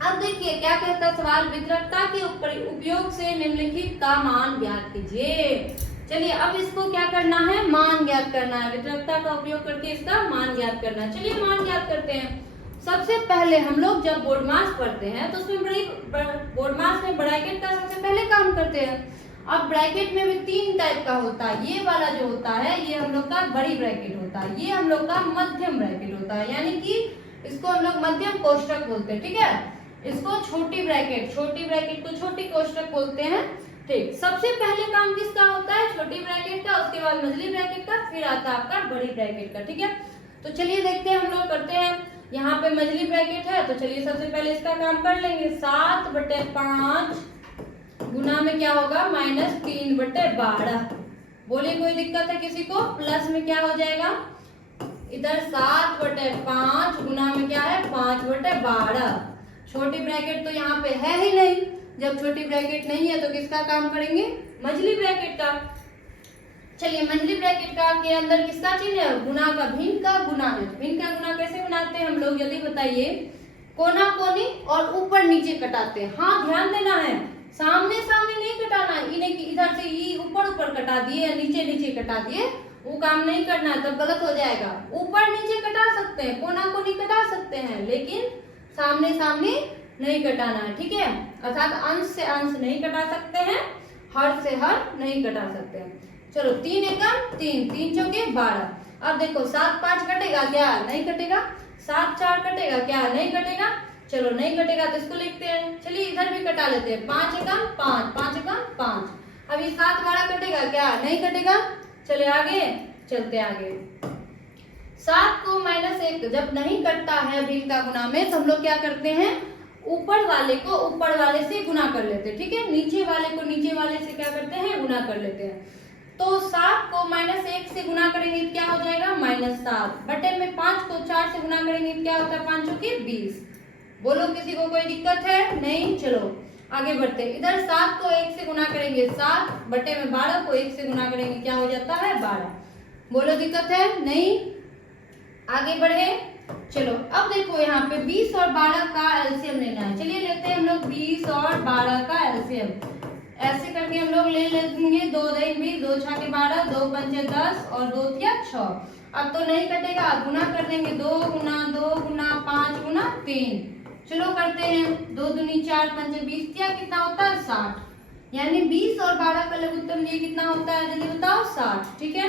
अब देखिए क्या कहता है सवाल, वितरकता के उपयोग से निम्नलिखित का मान ज्ञात कीजिए। चलिए अब इसको क्या करना है, मान ज्ञात करना है। वितरकता का उपयोग करके इसका मान ज्ञात करना है। चलिए मान ज्ञात करते हैं। सबसे पहले हम लोग जब बोर्ड मास पढ़ते हैं तो उसमें बोर्ड मास में ब्रैकेट का सबसे पहले काम करते हैं। अब ब्रैकेट में भी 3 टाइप का होता है। ये वाला जो होता है ये हम लोग का बड़ी ब्रैकेट होता है, ये हम लोग का मध्यम ब्रैकेट होता है, यानी कि इसको हम लोग मध्यम कोष्ठक बोलते हैं। ठीक है, इसको छोटी ब्रैकेट को छोटी कोष्ठक बोलते हैं। ठीक, सबसे पहले काम किसका होता है, छोटी ब्रैकेट का, उसके बाद मझली ब्रैकेट का, फिर आता है आपका बड़ी ब्रैकेट का। ठीक है, तो चलिए देखते हैं हम लोग करते हैं। यहाँ पे मझली ब्रैकेट है तो चलिए सबसे पहले इसका काम कर लेंगे। 7/5 गुना में क्या होगा, -3/12। बोलिए कोई दिक्कत है किसी को? प्लस में क्या हो जाएगा, इधर 7/5 गुना में क्या है 5/12। छोटी ब्रैकेट तो यहाँ पे है ही नहीं, जब छोटी ब्रैकेट नहीं है तो किसका काम करेंगे, मझली ब्रैकेट का। चलिए मझली ब्रैकेट का के अंदर किसका चिन्ह है, गुना का, भिन्न का गुना है। भिन्न का गुना कैसे बनाते हैं हम लोग जल्दी बताइए, कोना कोनी और ऊपर नीचे कटाते हैं। हाँ ध्यान देना है, सामने सामने नहीं कटाना है, इन्हें इधर से ई ऊपर ऊपर कटा दिए या नीचे नीचे कटा दिए, वो काम नहीं करना है, तब गलत हो जाएगा। ऊपर नीचे कटा सकते हैं, कोना कोनी कटा सकते हैं, लेकिन सामने सामने नहीं कटाना है। ठीक है, अर्थात अंश से अंश नहीं कटा सकते हैं, हर से हर नहीं कटा सकते हैं। चलो 3 एकम 3, 3 चौके 12। अब देखो 7/5 कटेगा क्या, नहीं कटेगा। 7/4 कटेगा क्या, नहीं कटेगा। चलो नहीं कटेगा तो इसको लिखते हैं। चलिए इधर भी कटा लेते हैं, 5 एकम 5, 5 एकम 5। अब ये 7/12 कटेगा क्या, नहीं कटेगा। चले आगे, चलते आगे। 7 को -1 जब नहीं कटता है भिन्न का गुना में तो हम लोग क्या करते हैं, ऊपर वाले को ऊपर वाले से गुना कर लेते हैं। ठीक है, नीचे वाले को नीचे वाले से क्या करते हैं, गुना कर लेते हैं। तो 7 को -1 से गुना करेंगे क्या हो जाएगा, -7 बटे में 5 को 4 से गुना करेंगे क्या होता है, 5 चौके 20। बोलो किसी को कोई दिक्कत है, नहीं। चलो आगे बढ़ते हैं। इधर 7 को 1 से गुना करेंगे 7 बटे में 12 को 1 से गुना करेंगे क्या हो जाता है, 12। बोलो दिक्कत है, नहीं। आगे बढ़े, चलो अब देखो यहाँ पे 20 और 12 का एलसीएम लेना है। चलिए लेते हैं हम लोग 20 और 12 का एलसीएम। ऐसे करके हम लोग ले लेंगे, 2 2 20, 2 6 12, 2 5 10 और 2 3 6। अब तो नहीं कटेगा, गुना कर देंगे, 2 गुना 2 गुना 5 गुना 3। चलो करते हैं, 2 दूनी 4 5 20 कितना होता है, 60। यानी 20 और 12 का लघुत्तम ये कितना होता है, जल्दी बताओ, 60। ठीक है,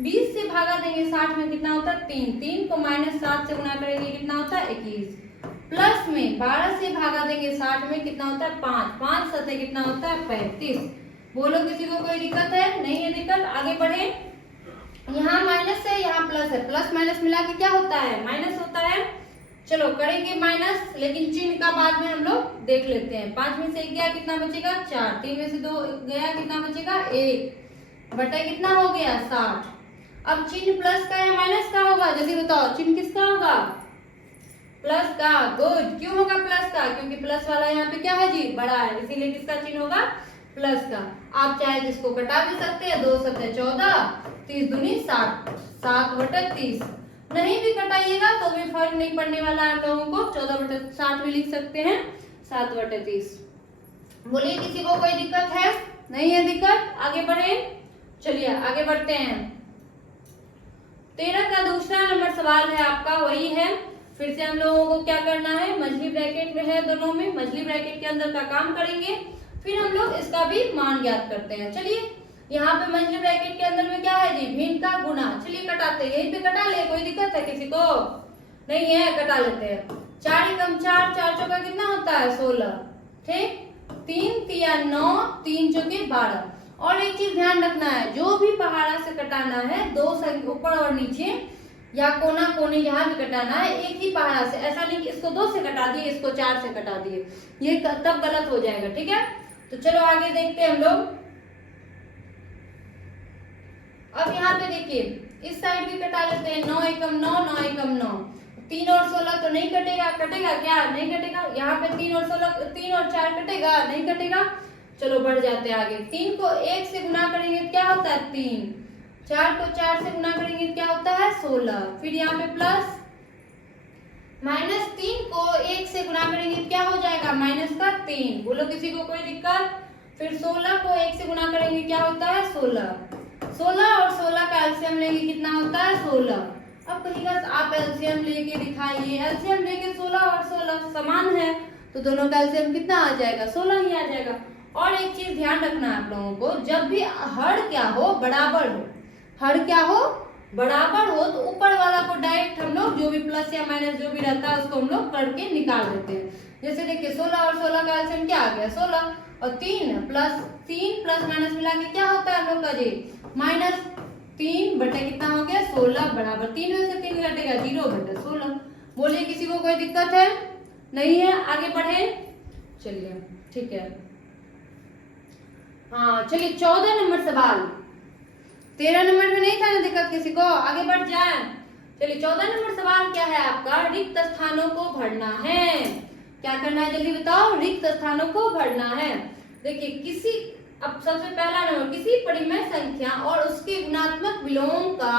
20 से भागा देंगे 60 में कितना होता है, 3। 3 को -7 से गुना करेंगे कितना होता है, 21। प्लस में 12 से भागा देंगे 60 में कितना होता है, 5। 5 सते कितना होता है, 35। बोलो किसी को कोई दिक्कत है, नहीं है दिक्कत। आगे बढ़े, यहाँ माइनस है यहाँ प्लस है, प्लस माइनस मिला के क्या होता है, माइनस होता है। चलो करेंगे माइनस, लेकिन चिन्ह का बाद में हम लोग देख लेते हैं। 5 में से 1 गया कितना बचेगा, 4। 3 में से 2 गया कितना बचेगा, 1 बटा कितना हो गया, 60। अब चिन्ह प्लस का या माइनस का होगा, जल्दी बताओ, चिन्ह किसका होगा, प्लस का। गुड, क्यों होगा प्लस का, क्योंकि प्लस वाला यहाँ पे क्या है जी, बड़ा है, इसीलिए किसका चिन्ह होगा, प्लस का। आप चाहे जिसको कटा भी सकते हैं, 2 7 14, 30 दूनी 60, 7/30। नहीं भी कटाइएगा तो भी फर्क नहीं पड़ने वाला है, लोगों को 14/60 भी लिख सकते हैं, 7/30। बोलिए किसी को कोई दिक्कत है, नहीं है दिक्कत। आगे बढ़े, चलिए आगे बढ़ते हैं। 13 का दूसरा नंबर सवाल है आपका, वही है। फिर से हम लोगों को क्या करना है, मझली ब्रैकेट में है दोनों में, मझली ब्रैकेट के अंदर का काम करेंगे, फिर हम लोग इसका भी मान ज्ञात करते हैं। चलिए यहाँ पे मझली ब्रैकेट के अंदर में क्या है जी, भिन्न का गुना। चलिए कटाते हैं, यहीं पे कटा ले, कोई दिक्कत है किसी को, नहीं है, कटा लेते हैं। 4 एकम 4, 4 चौका कितना होता है, 16। ठीक, 3 तिया 9, 3 चौके 12। और एक चीज ध्यान रखना है, जो भी पहाड़ा से कटाना है, 2 संख्या ऊपर और नीचे या कोना कोनी जहां भी कटाना है, एक ही पहाड़ा से, ऐसा नहीं कि इसको 2 से कटा दिए इसको 4 से कटा दिए, ये तब गलत हो जाएगा। ठीक है, तो चलो आगे देखते हैं हम लोग। अब यहाँ पे देखिए इस साइड भी कटा लेते हैं, 9 एकम 9, 9 एकम 9। 3 और 16 तो नहीं कटेगा, कटेगा क्या, नहीं कटेगा। यहाँ पे 3 और 16, 3 और 4 कटेगा, नहीं कटेगा। चलो बढ़ जाते हैं आगे। 3 को 1 से गुना करेंगे क्या होता है, 3। 4 को 4 से गुना करेंगे क्या होता है, 16। फिर यहाँ पे प्लस -3 को 1 से गुना करेंगे क्या हो जाएगा, का माइनस का 3। बोलो किसी को कोई दिक्कत? फिर 16 को 1 से गुना करेंगे क्या होता है 16। 16 और 16 का एलसीएम लेंगे कितना होता है 16। अब कहिएगा आप एलसीएम लेके दिखाइए, एलसीएम लेके 16 और 16 समान है तो दोनों का एलसीएम कितना आ जाएगा 16 ही आ जाएगा। और एक चीज ध्यान रखना है आप लोगों को, जब भी हर क्या हो बराबर हो, हर क्या हो बराबर हो तो ऊपर वाला को डायरेक्ट हम लोग जो भी प्लस या माइनस जो भी रहता है उसको हम लोग करके निकाल देते हैं। जैसे देखिए 16 और 16 का एलसीएम क्या आ गया 16 और 3 प्लस माइनस मिला के क्या होता है हम लोग का जी माइनस 3 बटे कितना हो गया 16 बराबर 3 में से 3 घटेगा 0 बटे 16। बोलिए किसी को कोई दिक्कत है? नहीं है? आगे बढ़े, चलिए ठीक है। हाँ चलिए 14 नंबर सवाल, 13 नंबर में नहीं था ना दिक्कत किसी को, आगे बढ़ जाए। चलिए 14 नंबर सवाल क्या है आपका, रिक्त स्थानों को भरना है। क्या करना है जल्दी बताओ? रिक्त स्थानों को भरना है। देखिए किसी, अब सबसे पहला नंबर, किसी परिमेय संख्या और उसके गुणात्मक विलोम का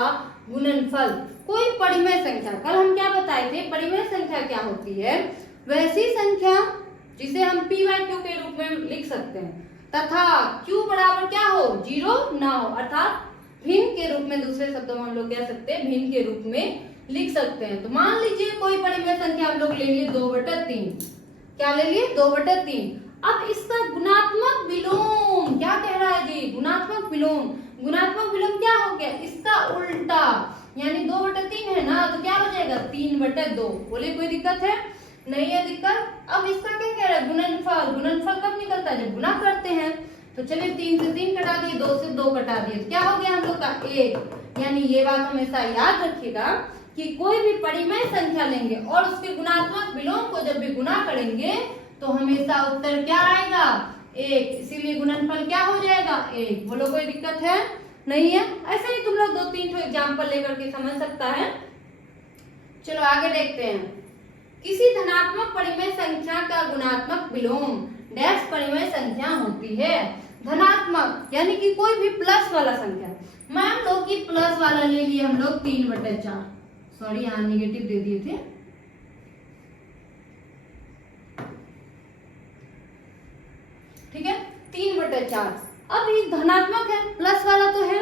गुणनफल। कोई परिमेय संख्या, कल हम क्या बताए थे, परिमेय संख्या क्या होती है, वैसी संख्या जिसे हम p बाय q के रूप में लिख सकते हैं तथा q बराबर क्या हो 0 ना हो, अर्थात भिन्न के रूप में, दूसरे शब्दों में हम लोग कह सकते हैं भिन्न के रूप में लिख सकते हैं। तो मान लीजिए कोई परिमेय संख्या हम लोग ले लिए 2/3। क्या ले लिए 2/3। अब इसका गुणात्मक विलोम क्या कह रहा है जी, गुणात्मक विलोम। गुणात्मक विलोम क्या हो गया, इसका उल्टा, यानी 2/3 है ना तो क्या हो जाएगा 3/2। बोले कोई दिक्कत है? नहीं है दिक्कत। अब इसका क्या कह रहा है गुणनफल। गुणनफल कब निकलता है जब गुना करते हैं। तो चलिए 3 से 3 कटा दिए, 2 से 2 कटा दिए, क्या हो गया हम लोग का 1। यानी ये बात हमेशा याद रखिएगा कि कोई भी परिमेय संख्या लेंगे और उसके गुणात्मक विलोम को जब भी गुना करेंगे तो हमेशा उत्तर क्या आएगा 1, इसीलिए गुणनफल क्या हो जाएगा 1। बोलो कोई दिक्कत है? नहीं है? ऐसे ही तुम लोग 2-3 एग्जाम्पल लेकर के समझ सकता है। चलो आगे देखते हैं। किसी धनात्मक परिमेय संख्या का गुणात्मक विलोम डैश परिमेय संख्या होती है। धनात्मक यानी कि कोई भी प्लस वाला संख्या, मान लो कि प्लस वाला ले लिए हम लोग 3/4, सॉरी यहाँ निगेटिव दे दिए थे, ठीक है 3/4। अब ये धनात्मक है, प्लस वाला तो है,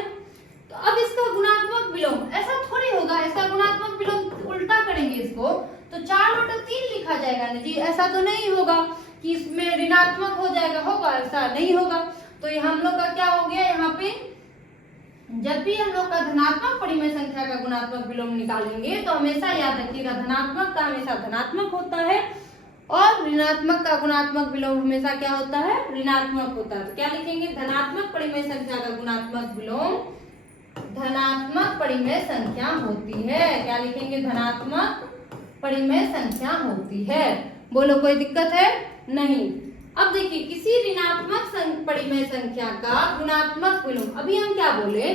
तो अब इसका गुणात्मक विलोम ऐसा थोड़ी होगा, इसका गुणात्मक विलोम उल्टा करेंगे इसको तो 4/3 लिखा जाएगा ना जी, ऐसा तो नहीं होगा कि इसमें ऋणात्मक हो जाएगा, होगा ऐसा नहीं होगा। तो ये हम लोग का क्या हो गया, यहाँ पे जब भी हम लोग का धनात्मक परिमेय संख्या का गुणात्मक विलोम निकालेंगे तो हमेशा याद रखिएगा धनात्मक का हमेशा धनात्मक होता है और ऋणात्मक का गुणात्मक विलोम हमेशा क्या होता है ऋणात्मक होता है। तो क्या लिखेंगे, धनात्मक परिमेय संख्या का गुणात्मक विलोम धनात्मक परिमेय संख्या होती है। क्या लिखेंगे, धनात्मक परिमेय संख्या होती है। बोलो कोई दिक्कत है? नहीं। अब देखिए किसी ऋणात्मक परिमेय संख्या का गुणात्मक विलोम, अभी हम क्या बोले,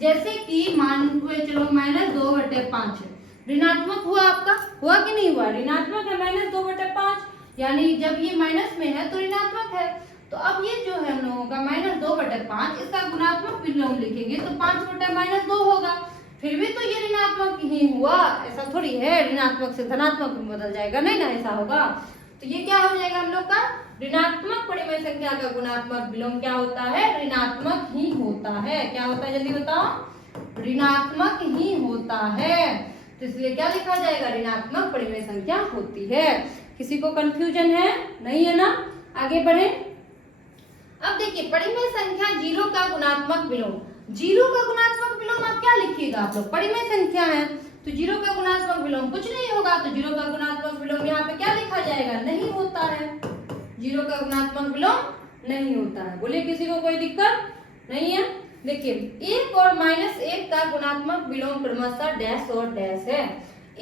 जैसे कि मान चलो -2/5 ऋणात्मक हुआ, आपका हुआ कि नहीं हुआ, ऋणात्मक है -2/5, यानी जब ये माइनस में है तो ऋणात्मक है। तो अब ये जो है हम लोगों का -2/5, इसका गुणात्मक विलोम लिखेंगे तो 5/-2 होगा, फिर भी तो ये ऋणात्मक ही हुआ, ऐसा थोड़ी है ऋणात्मक से धनात्मक में बदल जाएगा, नहीं ना ऐसा होगा। तो ये क्या हो जाएगा हम लोग का ऋणात्मक परिमेय संख्या का गुणात्मक विलोम क्या होता है, ऋणात्मक ही होता है। क्या होता है जल्दी बताओ, ऋणात्मक ही होता है। तो इसलिए क्या लिखा जाएगा, ऋणात्मक परिमेय संख्या होती है। किसी को कंफ्यूजन है? नहीं है ना, आगे बढ़े। अब देखिए परिमेय संख्या 0 का गुणात्मक विलोम, 0 का गुणात्मक विलोम आप क्या लिखिएगा, आप लोग परिमेय संख्या है तो 0 का गुणात्मक विलोम कुछ नहीं होगा, तो 0 का गुणात्मक विलोम यहाँ पे क्या लिखा जाएगा, नहीं होता है, 0 का गुणात्मक विलोम नहीं होता है। बोलिए किसी को कोई दिक्कत नहीं है। देखिए 1 और -1 का गुणात्मक विलोम क्रमशः डैश और डैश है।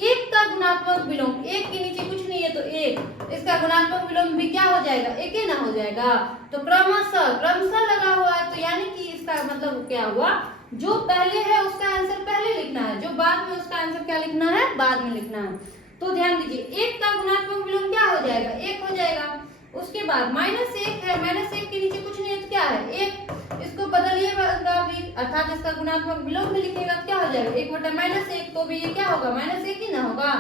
1 का गुणात्मक विलोम, 1 के नीचे कुछ नहीं है तो 1, इसका गुणात्मक विलोम भी क्या हो जाएगा, 1 ही ना हो जाएगा। तो क्रमशः लगा हुआ है, तो यानी कि इसका मतलब क्या हुआ, जो पहले है उसका आंसर पहले लिखना है, जो बाद में उसका आंसर क्या लिखना है, बाद में लिखना है। तो ध्यान दीजिए 1 का गुणात्मक विलोम क्या हो जाएगा, 1 हो जाएगा। उसके बाद -1 है, -1 के नीचे कुछ नहीं है तो क्या है, 1, इसको बदलिएगा भी, अर्थात इसका गुणात्मक विलोम में लिखेगा तो क्या हो जाएगा, 1/-1, तो भी ये क्या होगा, -1 ही ना होगा,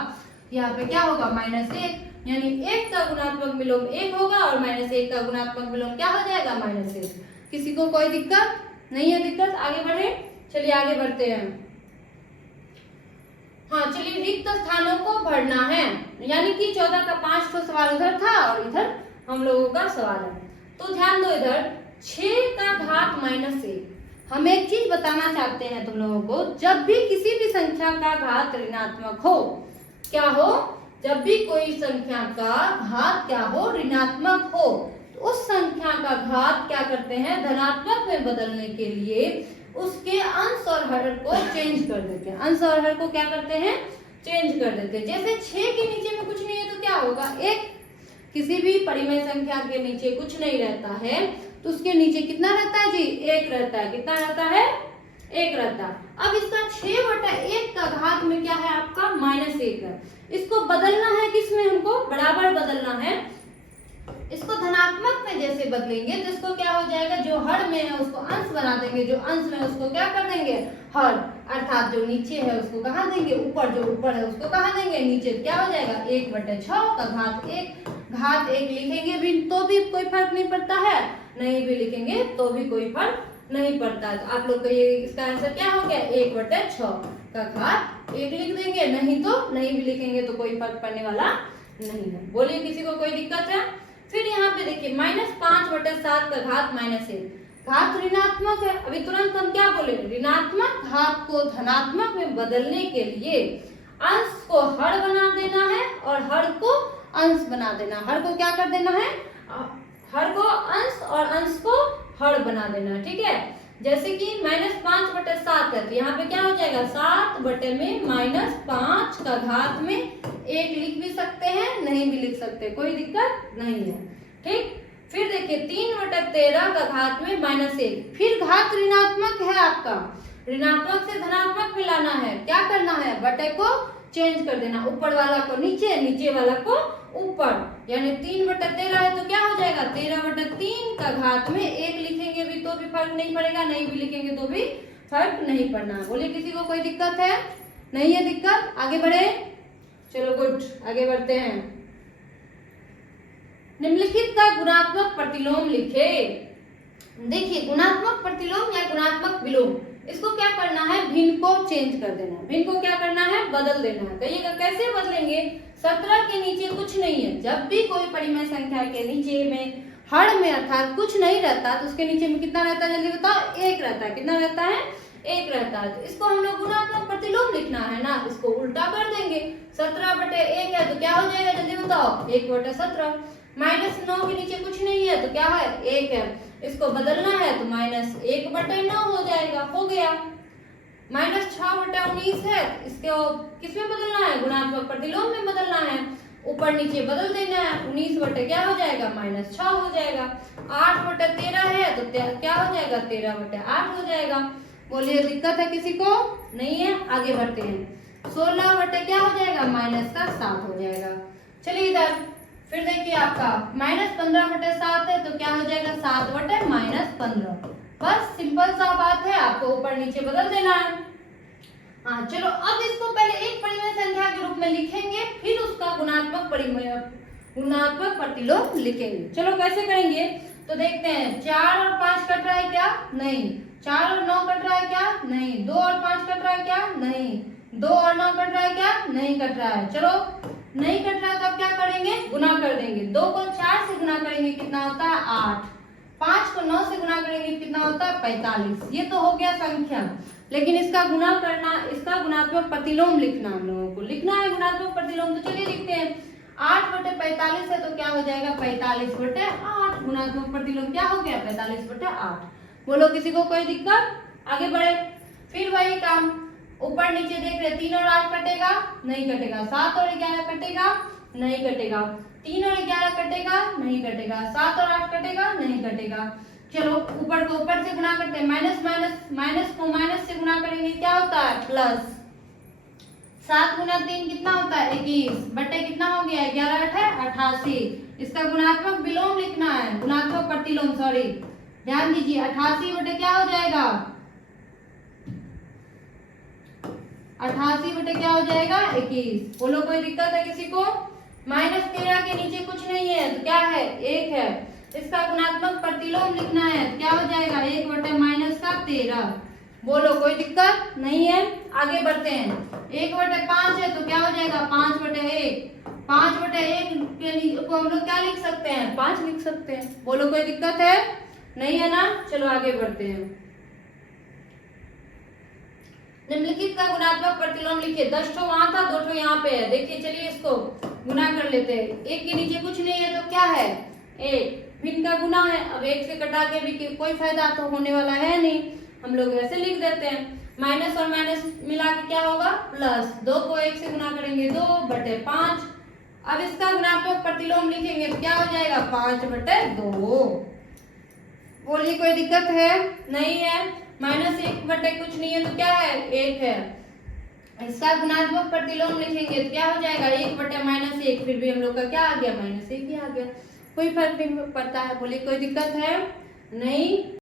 यहाँ पे क्या होगा -1। यानी 1 का गुणात्मक विलोम 1 होगा और -1 का गुणात्मक विलोम क्या हो जाएगा, -1। किसी को कोई दिक्कत नहीं है? दिक्कत आगे बढ़े, चलिए आगे बढ़ते हैं। हाँ चलिए, रिक्त स्थानों को भरना है, यानी कि 14 का 5 तो सवाल उधर था और इधर हम लोगों का सवाल है। तो ध्यान दो, इधर 6 का घात -1। हम एक चीज बताना चाहते हैं तुम लोगों को, जब भी किसी भी संख्या का घात ऋणात्मक हो, क्या हो, जब भी कोई संख्या का घात क्या हो, ऋणात्मक हो, तो उस संख्या का घात क्या करते हैं, धनात्मक में बदलने के लिए उसके अंश और हर को चेंज कर देते हैं। अंश और हर को क्या करते हैं, चेंज कर देते हैं। जैसे 6 के नीचे में कुछ नहीं है तो क्या होगा, 1। किसी भी परिमेय संख्या के नीचे कुछ नहीं रहता है तो उसके नीचे कितना रहता है जी, 1 रहता है। कितना रहता है, 1 रहता है। अब इसका 6/1 का घात में क्या है आपका, -1 है। इसको बदलना है, किसमें हमको बराबर बदलना है। इसको धनात्मक में जैसे बदलेंगे तो इसको क्या हो जाएगा, जो हर में है उसको अंश बना देंगे, जो अंश में उसको क्या कर देंगे, हर। अर्थात जो नीचे है उसको कहाँ देंगे, ऊपर, जो ऊपर है उसको कहाँ देंगे, नीचे। क्या हो जाएगा, 1/6 का घात 1। घात 1 लिखेंगे भी तो भी कोई फर्क नहीं पड़ता है, नहीं भी लिखेंगे तो भी कोई फर्क नहीं पड़ता है। तो आप लोग का ये इसका आंसर क्या हो गया, 1/6 का घात 1 लिख देंगे, नहीं तो नहीं भी लिखेंगे तो कोई फर्क पड़ने वाला नहीं है। बोलिए किसी को कोई दिक्कत है। फिर यहाँ पे देखिए -5/7 का घात -1, घात ऋणात्मक है। अभी तुरंत हम क्या बोले, ऋणात्मक घात को धनात्मक में बदलने के लिए अंश को हर बना देना है और हर को अंश बना देना। हर को क्या कर देना है, हर को अंश और अंश को हर बना देना, ठीक है। जैसे कि -5/7 है तो यहाँ पे क्या हो जाएगा, 7 में -5 का घात में 1 लिख भी सकते हैं, नहीं भी लिख सकते, कोई दिक्कत नहीं है, ठीक। फिर देखिए 3/13 का घात में -1, फिर घात ऋणात्मक है आपका, ऋणात्मक से धनात्मक में लाना है। क्या करना है, बटे को चेंज कर देना, ऊपर वाला को नीचे, नीचे वाला को ऊपर। यानी 3/13 है तो क्या हो जाएगा, 13/3 का घात में 1 लिखेंगे भी तो भी फर्क नहीं पड़ेगा, नहीं भी लिखेंगे तो भी फर्क नहीं पड़ना। बोलिए किसी को कोई दिक्कत है, नहीं है दिक्कत, आगे बढ़े। चलो गुड, आगे बढ़ते हैं। निम्नलिखित का गुणात्मक प्रतिलोम लिखे। देखिए गुणात्मक प्रतिलोम या गुणात्मक विलोम, इसको क्या करना है, भिन्न को चेंज कर देना है, भिन्न को क्या करना है, बदल देना है। कहिएगा कैसे बदलेंगे, 17 के नीचे कुछ नहीं है, जब भी कोई परिमेय संख्या के नीचे में हर में अर्थात कुछ नहीं रहता तो उसके नीचे में कितना रहता है, जल्दी बताओ, 1 रहता है। कितना रहता है, 1 रहता है। तो इसको हम लोग गुणात्मक प्रतिलोम लिखना है ना, इसको उल्टा कर देंगे। 17/1 है तो क्या हो जाएगा, जल्दी बताओ, 1/17। -9 के नीचे कुछ नहीं है तो क्या है, 1 है। इसको बदलना है तो -1/9 हो जाएगा, हो गया। -6/19 है, इसको किसमें बदलना है, गुणात्मक प्रतिलोम में बदलना है, ऊपर नीचे बदल देना है। 19 क्या हो जाएगा, -6 हो जाएगा। 8/13 है तो क्या हो जाएगा, 13/8 हो जाएगा। बोलिए दिक्कत है किसी को, नहीं है, आगे बढ़ते हैं। 16 क्या हो जाएगा, -7 हो जाएगा। चलिए इधर फिर देखिए आपका -15/7 है तो क्या हो जाएगा, 7/-15। बस सिंपल सा बात है, आपको ऊपर नीचे बदल देना है। हाँ चलो, अब इसको पहले एक परिमेय संख्या के रूप में लिखेंगे, फिर उसका गुणात्मक प्रतिलोम लिखेंगे। चलो कैसे करेंगे, तो देखते हैं। 4 और 5 कट रहा है क्या, नहीं। 4 और 9 कट रहा है क्या, नहीं। 2 और 5 कट रहा है क्या, नहीं। 2 और 9 कट रहा है क्या, नहीं कट रहा है। चलो नहीं कट रहा है तो अब क्या करेंगे, गुना कर देंगे। 2 को 4 से गुना करेंगे कितना होता है, 8। 5 को 9 से गुना करेंगे कितना होता है, 45। ये तो हो गया संख्या, लेकिन इसका गुना करना, इसका गुणात्मक प्रतिलोम लिखना हम लोगों को, लिखना है गुणात्मक प्रतिलोम। तो चलिए लिखते हैं। 8/45 है तो क्या हो जाएगा, 45/8। गुणात्मक प्रतिलोम क्या हो गया, 45/8। बोलो किसी को कोई दिक्कत, आगे बढ़े। फिर वही काम, ऊपर नीचे देख रहे, 3 और 8 कटेगा, नहीं कटेगा। 7 और 11 कटेगा, नहीं कटेगा। 3 और 11 कटेगा, नहीं कटेगा। 7 और 8 कटेगा, नहीं कटेगा। चलो ऊपर को ऊपर से गुना करते हैं, माइनस को माइनस से गुना करेंगे क्या होता है, प्लस। 7 गुना 3 कितना होता है, 21 बटे कितना हो गया, 11 8 88। इसका गुणात्मक विलोम लिखना है, गुणात्मक प्रतिलोम, सॉरी ध्यान दीजिए। 88 बटे क्या हो जाएगा, 88 बटे क्या हो जाएगा, 21। बोलो कोई दिक्कत है किसी को, -13 के नीचे कुछ नहीं है तो क्या है, 1 है। इसका गुणात्मक प्रतिलोम लिखना है तो क्या हो जाएगा, 1/-13। बोलो कोई दिक्कत नहीं है, आगे बढ़ते हैं। 1/5 है तो क्या हो जाएगा, 5/1। 5/1 को हम लोग क्या लिख सकते हैं, 5 लिख सकते हैं। बोलो कोई दिक्कत है, नहीं है ना। चलो आगे बढ़ते हैं। निम्नलिखित का गुणात्मक प्रतिलोम लिखिए। 10 ठो वहां था, 2 ठो यहाँ पे है। देखिए चलिए इसको गुना कर लेते हैं। 1 के नीचे कुछ नहीं है तो क्या है, 1। भिन्न का गुना है, अब 1 से कटा के भी कोई फायदा तो होने वाला है नहीं, हम लोग ऐसे लिख देते हैं। माइनस और माइनस मिला के क्या होगा, प्लस। 2 को 1 से गुना करेंगे 2/5। अब इसका गुणात्मक प्रतिलोम लिखेंगे तो क्या हो जाएगा, 5/2। बोलिए कोई दिक्कत है, नहीं है। -1 कुछ नहीं है तो क्या है, 1 है। इसका गुणात्मक प्रतिलोम लिखेंगे तो क्या हो जाएगा, 1/-1। फिर भी हम लोग का क्या आ गया, -1 ही आ गया। कोई फर्क नहीं पड़ता है। बोलिए कोई दिक्कत है, नहीं।